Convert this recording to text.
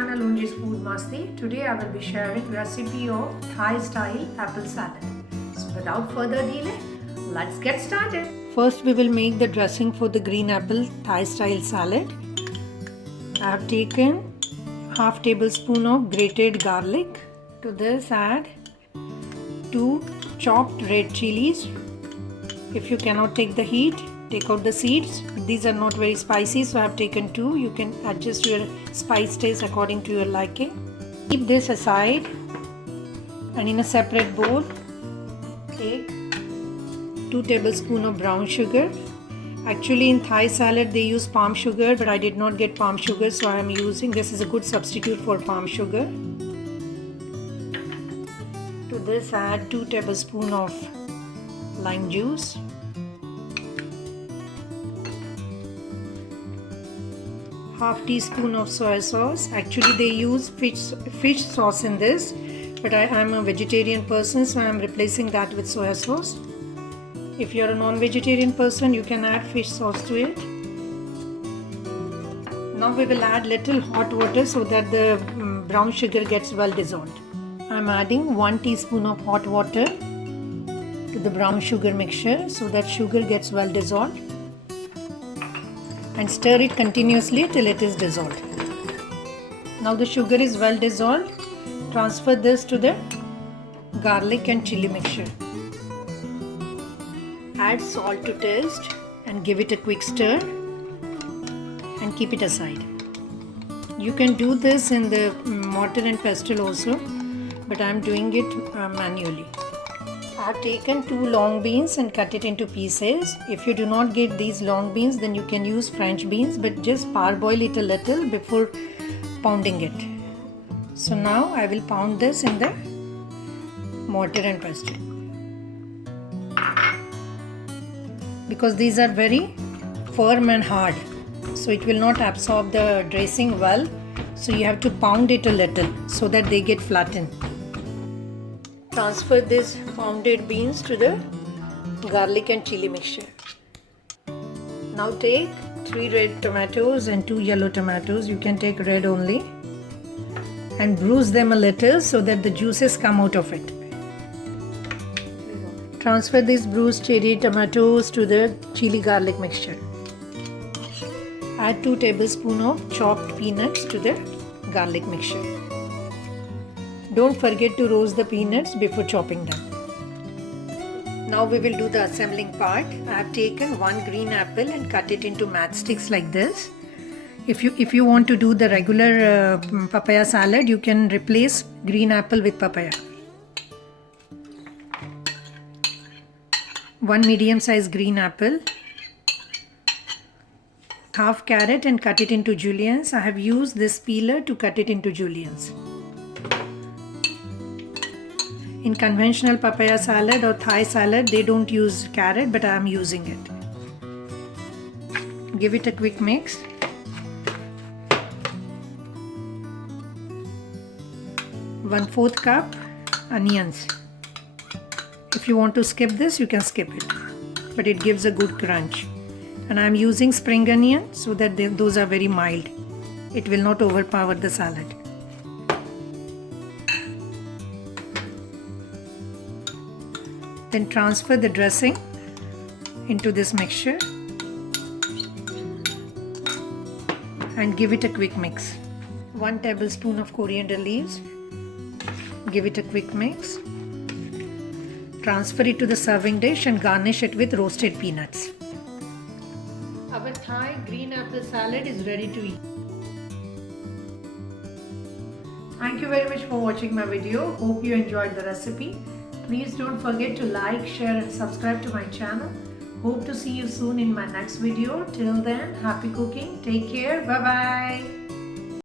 channel Unji's Food Masti. Today I will be sharing recipe of Thai style apple salad. So without further delay, let's get started. First we will make the dressing for the green apple Thai style salad. I have taken half tablespoon of grated garlic. To this add 2 chopped red chilies. If you cannot take the heat, take out the seeds. These are not very spicy, so I have taken 2. You can adjust your spice taste according to your liking. Keep this aside, and in a separate bowl take 2 tablespoons of brown sugar. Actually in Thai salad they use palm sugar, but I did not get palm sugar, so I am using this is a good substitute for palm sugar. To this add 2 tablespoons of lime juice. Half teaspoon of soy sauce. Actually they use fish sauce in this, but I am a vegetarian person, so I am replacing that with soy sauce. If you are a non-vegetarian person, you can add fish sauce to it. Now we will add little hot water so that the brown sugar gets well dissolved. I am adding 1 teaspoon of hot water to the brown sugar mixture so that sugar gets well dissolved, and stir it continuously till it is dissolved. Now the sugar is well dissolved. Transfer this to the garlic and chili mixture. Add salt to taste and give it a quick stir and keep it aside. You can do this in the mortar and pestle also, but I am doing it manually. I have taken 2 long beans and cut it into pieces. If you do not get these long beans, then you can use French beans, but just parboil it a little before pounding it. So now I will pound this in the mortar and pestle. Because these are very firm and hard, so it will not absorb the dressing well. So you have to pound it a little so that they get flattened. Transfer these pounded beans to the garlic and chili mixture. Now take 3 red tomatoes and 2 yellow tomatoes. You can take red only, and bruise them a little so that the juices come out of it. Transfer these bruised cherry tomatoes to the chili garlic mixture. Add 2 tablespoons of chopped peanuts to the garlic mixture. Don't forget to roast the peanuts before chopping them. Now we will do the assembling part. I have taken 1 green apple and cut it into matchsticks like this. If you want to do the regular papaya salad, you can replace green apple with papaya. 1 medium-sized green apple, half carrot and cut it into juliennes. I have used this peeler to cut it into juliennes. In conventional papaya salad or Thai salad, they don't use carrot, but I am using it. Give it a quick mix. One-fourth cup onions. If you want to skip this, you can skip it, but it gives a good crunch. And I am using spring onion so that those are very mild. It will not overpower the salad. Then transfer the dressing into this mixture and give it a quick mix. 1 tablespoon of coriander leaves. Give it a quick mix. Transfer it to the serving dish and garnish it with roasted peanuts. Our Thai green apple salad is ready to eat. Thank you very much for watching my video. Hope you enjoyed the recipe. Please don't forget to like, share and subscribe to my channel. Hope to see you soon in my next video. Till then, happy cooking. Take care. Bye bye.